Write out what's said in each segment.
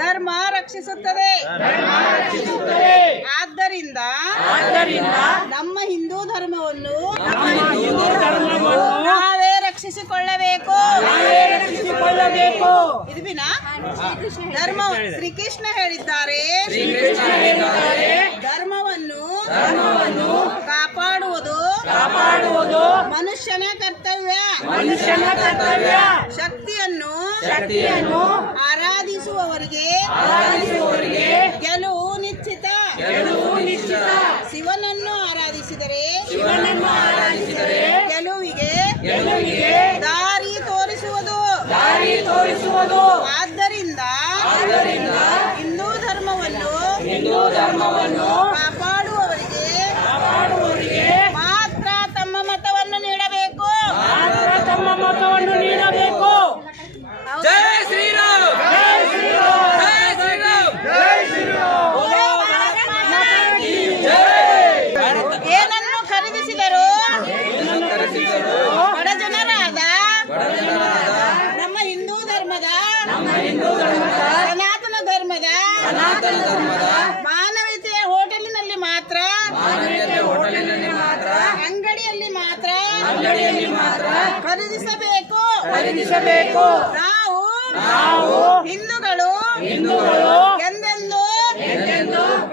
ಧರ್ಮ ರಕ್ಷಿಸುತ್ತದೆ. ಆದ್ದರಿಂದ ನಮ್ಮ ಹಿಂದೂ ಧರ್ಮವನ್ನು ನಾವೇ ರಕ್ಷಿಸಿಕೊಳ್ಳಬೇಕು. ಇದು ಬಿನ ಧರ್ಮ ಶ್ರೀಕೃಷ್ಣ ಹೇಳಿದ್ದಾರೆ. ಧರ್ಮವನ್ನು ಕಾಪಾಡುವುದು ಮನುಷ್ಯನ ಕರ್ತವ್ಯ. ಶಕ್ತಿಯನ್ನು ಆರಾಧಿಸುವವರಿಗೆ ಗೆಲುವು ನಿಶ್ಚಿತ. ಶಿವನನ್ನು ಆರಾಧಿಸಿದರೆ ಗೆಲುವಿಗೆ ದಾರಿ ತೋರಿಸುವುದು. ಆದ್ದರಿಂದ ಹಿಂದೂ ಧರ್ಮವನ್ನು ಕಾಪಾಡುವವರಿಗೆ ಮಾತ್ರ ತಮ್ಮ ಮತವನ್ನು ನೀಡಬೇಕು. ಜೈ ಶ್ರೀರಾಮ್, ಜೈ ಶ್ರೀರಾಮ್, ಜೈ ಶ್ರೀರಾಮ್, ಜೈ ಶ್ರೀರಾಮ್. ಏನನ್ನು ಖರೀದಿಸಿದರು ಬಡ ಜನರಾದ ನಮ್ಮ ಹಿಂದೂ ಧರ್ಮದ ಸನಾತನ ಧರ್ಮದ ಮಾನವೀಯತೆಯ ಹೋಟೆಲಿನಲ್ಲಿ ಮಾತ್ರ ಅಂಗಡಿಯಲ್ಲಿ ಮಾತ್ರ ಖರೀದಿಸಬೇಕು. ನಾವು ಹಿಂದೂಗಳು ಎಂದೆಂದೂ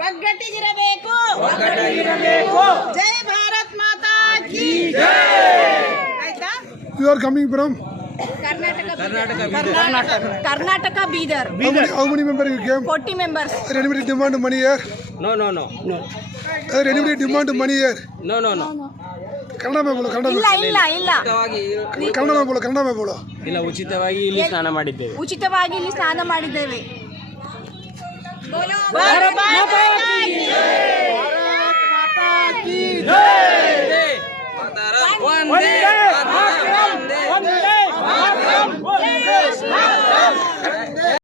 ಒಗ್ಗಟ್ಟಿಗಿರಬೇಕು. ಜೈ ಭಾರತ್ ಮಾತಾ ಕಿ ಜೈ. ಆಯ್ತಾ? You are coming from Karnataka, Bidar. How many members you came? 40 members. Is anybody demand money here? No. Is anybody demand money here? No. Kannada में बोलो, कन्नड़ में बोलो. ಇಲ್ಲ, ಉಚಿತವಾಗಿ ಇಲ್ಲಿ ಸ್ನಾನ ಮಾಡಿದ್ದೇವೆ. ಉಚಿತವಾಗಿ ಇಲ್ಲಿ ಸ್ನಾನ ಮಾಡಿದ್ದೇವೆ. ಭಾರತ